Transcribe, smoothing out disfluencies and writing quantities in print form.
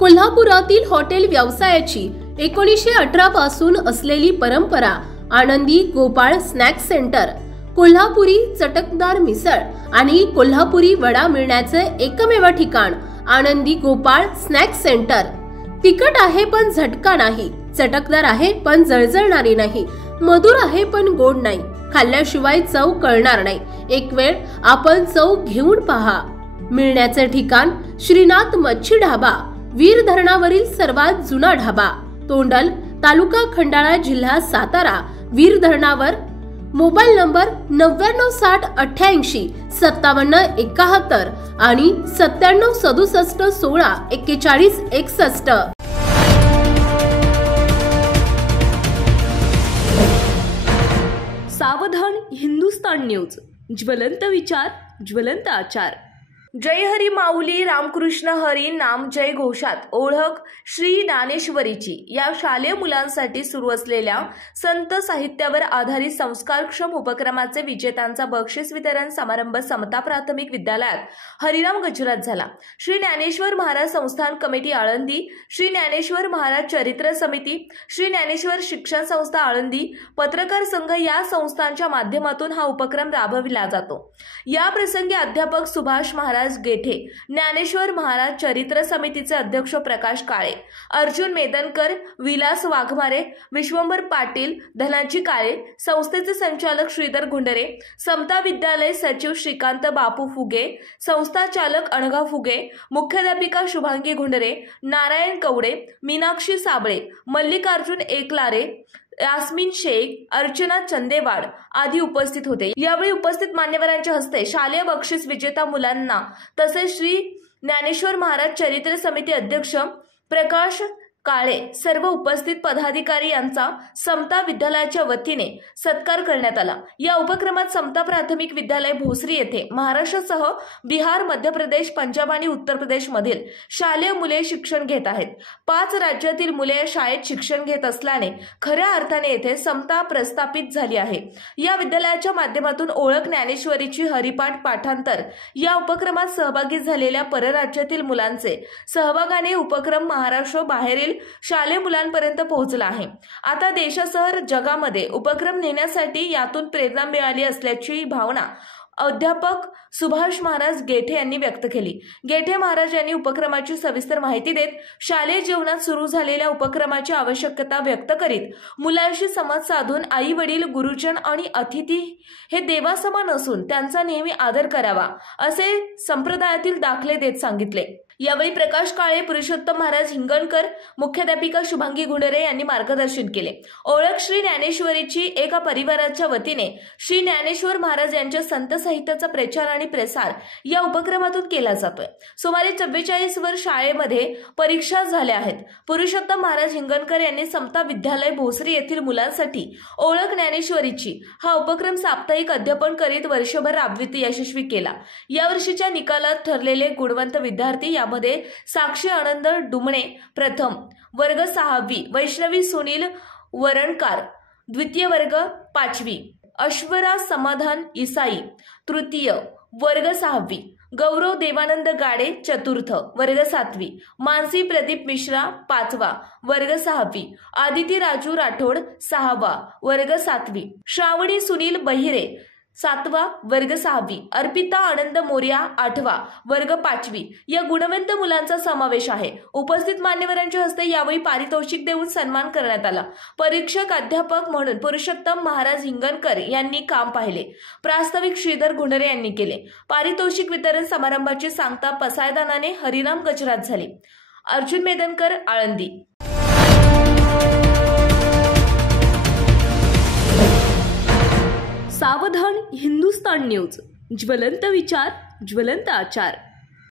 कोल्हापुरातील हॉटेल व्यवसायाची 1918 पासून असलेली परंपरा आनंदी गोपाळ स्नॅक सेंटर, कोल्हापुरी चटकदार मिसळ आणि कोल्हापुरी वडा मिळण्याचे एकमेव ठिकाण आनंदी गोपाळ स्नॅक सेंटर। तिखट आहे पण झटका नाही, चटकदार आहे पण जळजळणारी नाही, मधुर आहे पण गोड नाही, खाल्ल्याशिवाय चव कळणार नाही। एक वेळ आपण चव घेऊन पहा। मिळण्याचे ठिकाण श्रीनाथ मच्छी ढाबा, वीर धरणावरील सर्वात जुना ढाबा, तोंडल, तालुका खंडाळा, जिल्हा सातारा। वीर धरणावर। मोबाईल नंबर 9960885771 आणि 9767164161। सावधान हिंदुस्तान न्यूज, ज्वलंत विचार, ज्वलंत आचार। जय हरी माऊली रामकृष्ण हरी नाम जय घोषात ओळख श्री ज्ञानेश्वरीची या शालेय मुलांसाठी सुरू असलेल्या संत साहित्यावर आधारित संस्कारक्षम उपक्रमाचे विजेत्यांचा बक्षीस वितरण समारंभ समता प्राथमिक विद्यालयात हरिराम गजरात झाला। श्री ज्ञानेश्वर महाराज संस्थान कमिटी आळंदी, श्री ज्ञानेश्वर महाराज चरित्र समिती, श्री ज्ञानेश्वर शिक्षण संस्था आळंदी, पत्रकार संघ या संस्थांच्या माध्यमातून हा उपक्रम राबविला जातो। या प्रसंगी अध्यापक सुभाष महाराज गेठे, ज्ञानेश्वर महाराज चरित्र समितीचे अध्यक्ष प्रकाश काळे, अर्जुन मेदनकर, विलास वाघमारे, विश्वंभर पाटील, धनाजी काळे, संस्थेचे संचालक श्रीधर गुंडरे, समता विद्यालय सचिव श्रीकांत बापू फुगे, संस्था चालक अणघा फुगे, मुख्याध्यापिका शुभांगी गुंडरे, नारायण कवडे, मीनाक्षी साबळे, मल्लिकार्जुन एकलारे, यास्मिन शेख, अर्चना चंदेवाड आदी उपस्थित होते। यावेळी उपस्थित मान्यवरांच्या हस्ते शालेय बक्षीस विजेता मुलांना तसेच श्री ज्ञानेश्वर महाराज चरित्र समिती अध्यक्ष प्रकाश काळे, सर्व उपस्थित पदाधिकारी यांचा समता विद्यालयाच्या वतीने सत्कार करण्यात आला। या उपक्रमात समता प्राथमिक विद्यालय भोसरी येथे महाराष्ट्रासह बिहार, मध्य प्रदेश, पंजाब आणि उत्तर प्रदेश मधील शालेय मुले शिक्षण घेत आहेत। 5 राज्यातील मुले या शाळेत शिक्षण घेत असल्याने खऱ्या अर्थाने येथे समता प्रस्थापित झाली आहे। या विद्यालयाच्या माध्यमातून ओळख ज्ञानेश्वरीची हरिपाठ पाठांतर या उपक्रमात सहभागी झालेल्या परराज्यातील मुलांचे सहभागाने उपक्रम महाराष्ट्र बाहेरील शालेय मुलांपर्यंत पोहोचला आहे। आता देशासह जगामध्ये उपक्रम नेण्यासाठी यातून प्रेरणा मिळाली असल्याची भावना अध्यापक सुभाष महाराज गेठे यांनी व्यक्त केली। गेठे महाराज यांनी उपक्रमाची सविस्तर माहिती देत शालेय जीवनात सुरू झालेल्या उपक्रमाची आवश्यकता व्यक्त करीत मुलांशी संवाद साधून आई वडील, गुरुजन आणि अतिथी हे देवासमान असून त्यांचा नेहमी आदर करावा असे संप्रदायातील दाखले देत सांगितले। यावेळी प्रकाश काळे, पुरुषोत्तम महाराज हिंगणकर, मुख्याध्यापिका शुभांगी गुंडरे यांनी मार्गदर्शन केले। ओळख श्री ज्ञानेश्वरीची एका परिवाराच्या वतीने श्री ज्ञानेश्वर महाराज यांच्या संत साहित्याचा प्रचार आणि प्रसार या उपक्रमातून केला जातोय। सुमारे 44 वर्ष शाळेमध्ये परीक्षा झाल्या आहेत। पुरुषोत्तम महाराज हिंगणकर यांनी समता विद्यालय भोसरी येथील मुलांसाठी ओळख ज्ञानेश्वरीची हा उपक्रम साप्ताहिक अध्यापन करीत वर्षभर राबवित यशस्वी केला। यावर्षीच्या निकालात ठरलेले गुणवंत विद्यार्थी यामध्ये साक्षी आनंद डुमणे प्रथम, वर्ग 6वी, वैष्णवी सुनील वरणकार द्वितीय, वर्ग 5वी, अश्वरा समाधान इसाई तृतीय, वर्ग 6वी, गौरव देवानंद गाडे चतुर्थ, वर्ग 7वी, मानसी प्रदीप मिश्रा 5वा, वर्ग 6वी, आदिती राजू राठोड 6वा, वर्ग 7वी, श्रावणी सुनील बहिरे 7वा, वर्ग 6वी, अर्पिता आनंद मोर्या 8वा, वर्ग 5वी या गुणवंत मुलांचा समावेश आहे। उपस्थित मान्यवरांच्या हस्ते यावेळी पारितोषिक देऊन सन्मान करण्यात आला। परीक्षक अध्यापक म्हणून पुरुषोत्तम महाराज हिंगणकर यांनी काम पाहिले। प्रास्ताविक श्रीधर गुंडरे यांनी केले। पारितोषिक वितरण समारंभाची सांगता पसायदानाने हरिराम गजरात झाली। अर्जुन मेदनकर, आळंदी। सावधान हिंदुस्तान न्यूज, ज्वलंत विचार, ज्वलंत आचार।